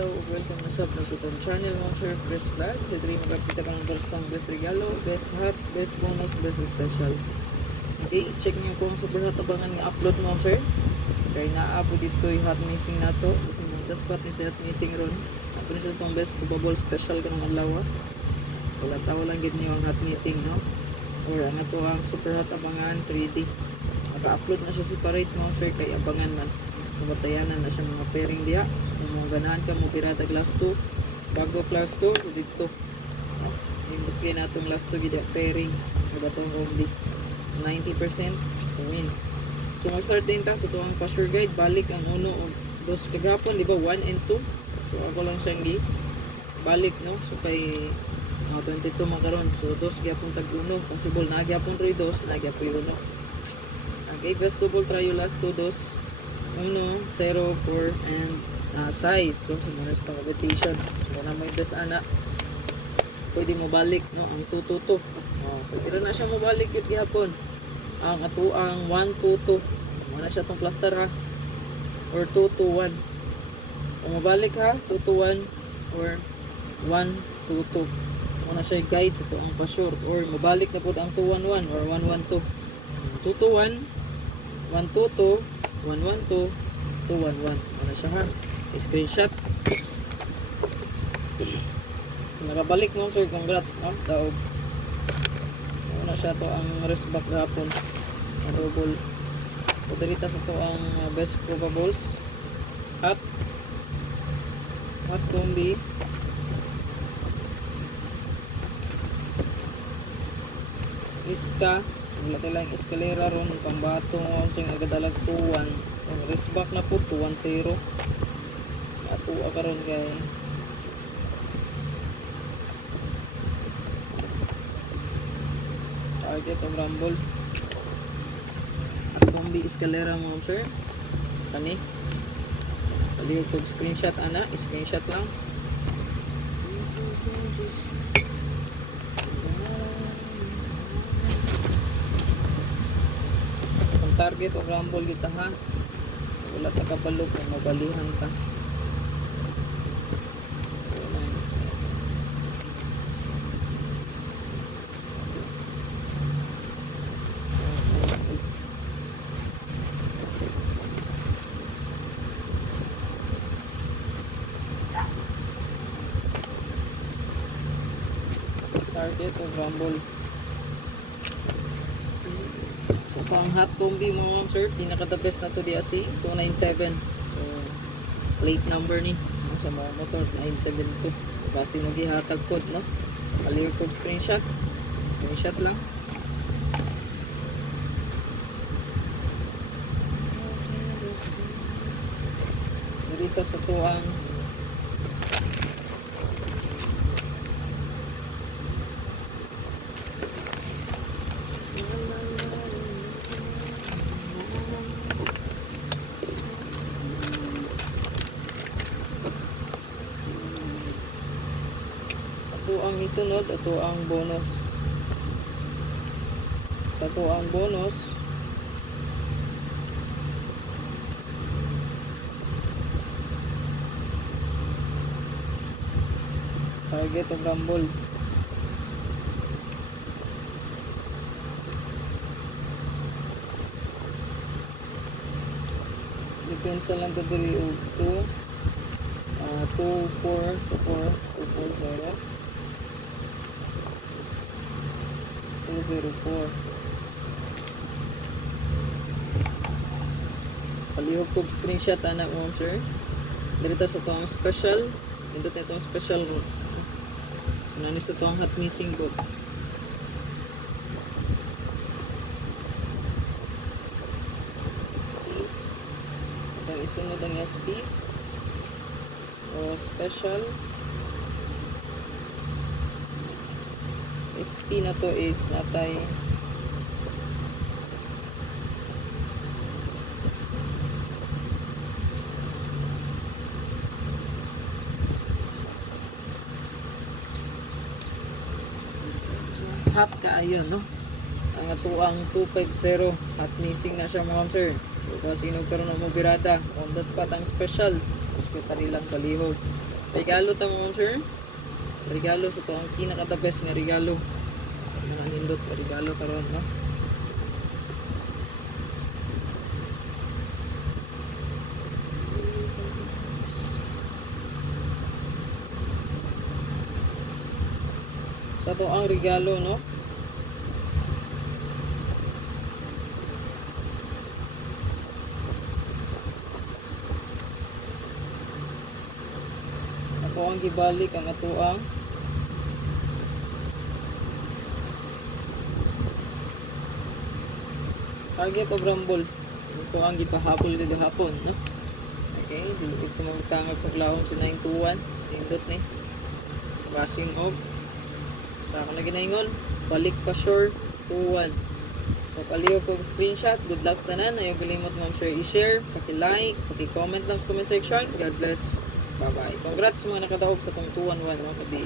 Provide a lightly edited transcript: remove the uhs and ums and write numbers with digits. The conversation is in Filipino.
adlaw ug welcome na sab na sa itong channel mo Sir Chris Vlog. Sa diri magapita ka ng barstang best regalo, best hot, best bonus, best special. Okay, check niyo kung super hot abangan nga upload mo sir. Kay naabo dito yung hot missing nato. Kasi mo dapat ni si hot missing ron. Ato ni sa itong best probable special kanang adlaw. Wala tao lang gid niyo ang hot missing no. Or ang ato ang super hot abangan 3D. Naka-upload na siya separate mo sir kay abangan man. Mabatayanan na siya mga pairing diha. So, kung mong ganahan ka mo pirata class 2 bago class 2 so dito yung bukli na itong class 2 gida pairing mabatong only 90% so win. So mag-start din ta sa itong posture guide. Balik ang uno o dos kagapon di ba 1 and 2. So ako lang siyang balik no. So kay 22 makaron so dos gyapon tag uno possible na gyapon ri dos na gyapon uno. Okay, best double try yung last 2 dos 1, 0, 4, and size. So, sumunod sa competition. So, na may das ana. Pwede mo balik, no? Ang 2-2-2. Pwede rin na siya mo balik yun gihapon. Ang ato ang 1-2-2. Muna siya itong cluster ha. Or 2-2-1. Kung mabalik ha, 2-2-1 or 1-2-2. Muna siya guide ito ang pa-short. Or mabalik na po ang 2-1-1 or 1-1-2. 2-2-1, 1-2-2, 1-1-2, 2-1-1. Ano siya ha? Screenshot. Nakabalik mo sir. Congrats. No? Daog. Ano siya to ang rest back hapon. Double. So dito sa to ang best probables. Hot combi. Iska. Laki lang eskalera ron pambato mo sing agadalag 2-1 ang race back na po 2-1-0 atua karon kay target ang rumble at combi eskalera mo sir kani palihog ko screenshot ana screenshot lang target o rumble kita ha wala ta kabalo kung mabalihan ta target o rumble. So pang hot combi mo sir, pinaka the best na to di asi 297. So plate number ni sa mga motor 972. Kasi mo gihatag code no. Palihog code screenshot. Screenshot lang. Dito sa to ang ang isunod ito ang bonus sa ito ang bonus target of rumble depensa lang ito diri og 2-4-2-4-2-4-0 204. Palihog ko screenshot anak mo sir. Dito sa itong special. Dito na itong special. Nanis ito ang hot missing book. SP. Itong isunod ang SP. O special. SP na to is natay hot kaayo no. Ang ato ang 250 hot missing na siya mga sir. So kasi nagkaroon ng mobirada on the spot ang special Hospital lang palihog. Regalo ta mo sir. Regalo sa to ang pinaka the best nga regalo. Mga nindot pa regalo karon no. Sa to ang regalo no. Ako ang gibalik ang atuang target of rumble. Ito ang gipahabol gagahapon no. Okay, dili ko magtangag paglawon sa 921 nindot ni passing og sa ako na ginaingon balik pa sure 21. So paliw ko screenshot. Good luck sa tanan. Ayaw galimot ma'am sure i-share, paki-like, paki-comment lang sa comment section. God bless. Bye bye. Congrats mga nakadaog sa tong 211 mga kabi.